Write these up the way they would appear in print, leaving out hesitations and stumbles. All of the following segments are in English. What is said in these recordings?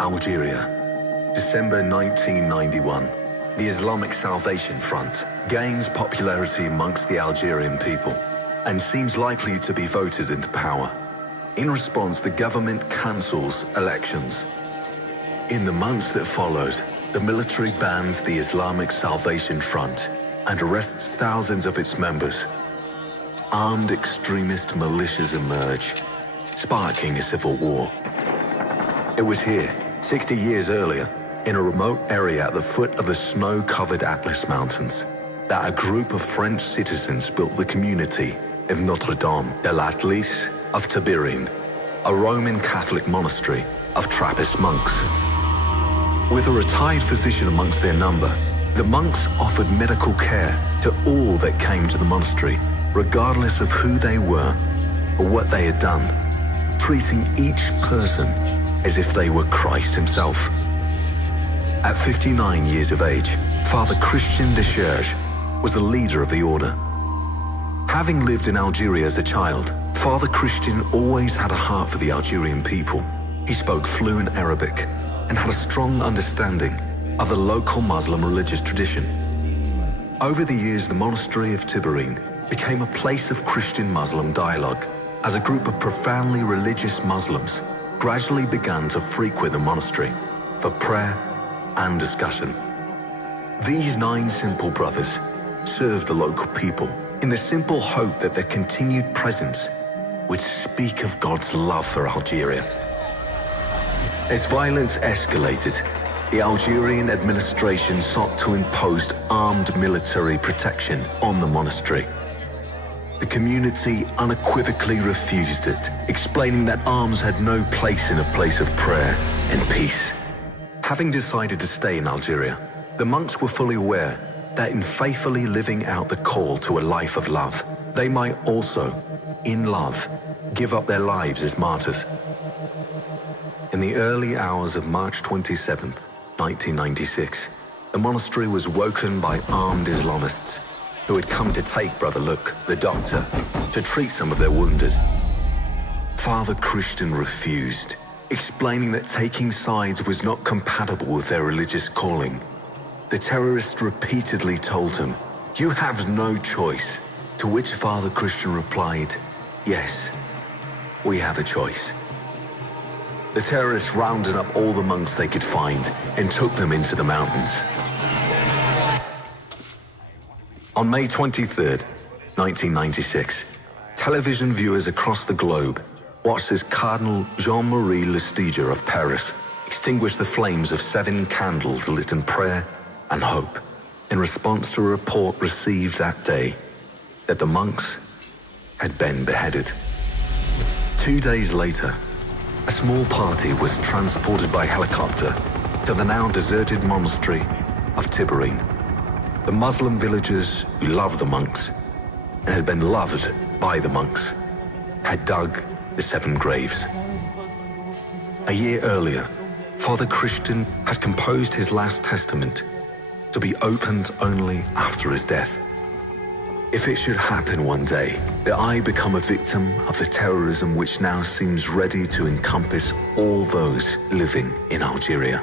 Algeria, December 1991. The Islamic Salvation Front gains popularity amongst the Algerian people and seems likely to be voted into power. In response, the government cancels elections. In the months that followed, the military bans the Islamic Salvation Front and arrests thousands of its members. Armed extremist militias emerge, sparking a civil war. It was here, 60 years earlier, in a remote area at the foot of the snow-covered Atlas Mountains, that a group of French citizens built the community of Notre-Dame de l'Atlas of Tibhirine, a Roman Catholic monastery of Trappist monks. With a retired physician amongst their number, the monks offered medical care to all that came to the monastery, regardless of who they were or what they had done, treating each person as if they were Christ himself. At 59 years of age, Father Christian de Chergé was the leader of the order. Having lived in Algeria as a child, Father Christian always had a heart for the Algerian people. He spoke fluent Arabic and had a strong understanding of the local Muslim religious tradition. Over the years, the monastery of Tibhirine became a place of Christian-Muslim dialogue, as a group of profoundly religious Muslims gradually began to frequent the monastery for prayer and discussion. These 9 simple brothers served the local people in the simple hope that their continued presence would speak of God's love for Algeria. As violence escalated, the Algerian administration sought to impose armed military protection on the monastery. The community unequivocally refused it, explaining that arms had no place in a place of prayer and peace. Having decided to stay in Algeria, the monks were fully aware that in faithfully living out the call to a life of love, they might also, in love, give up their lives as martyrs. In the early hours of March 27, 1996, the monastery was woken by armed Islamists who had come to take Brother Luc, the doctor, to treat some of their wounded. Father Christian refused, explaining that taking sides was not compatible with their religious calling. The terrorists repeatedly told him, "You have no choice," to which Father Christian replied, "Yes, we have a choice." The terrorists rounded up all the monks they could find and took them into the mountains. On May 23, 1996, television viewers across the globe watched as Cardinal Charles-Marie Christian of Paris extinguished the flames of 7 candles lit in prayer and hope in response to a report received that day that the monks had been beheaded. 2 days later, a small party was transported by helicopter to the now deserted monastery of Tibhirine. The Muslim villagers who loved the monks and had been loved by the monks had dug the 7 graves. A year earlier, Father Christian had composed his last testament to be opened only after his death. If it should happen one day that I become a victim of the terrorism which now seems ready to encompass all those living in Algeria,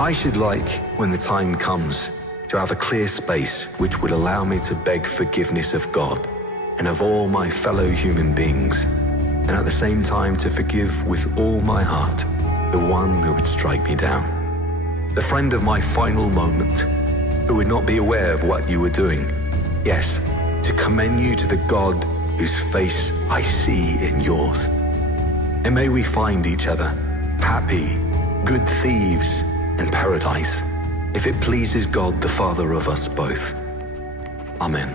I should like, when the time comes, to have a clear space which would allow me to beg forgiveness of God and of all my fellow human beings, and at the same time to forgive with all my heart the one who would strike me down. The friend of my final moment, who would not be aware of what you were doing. Yes, to commend you to the God whose face I see in yours. And may we find each other happy, good thieves in paradise, if it pleases God the Father of us both. Amen.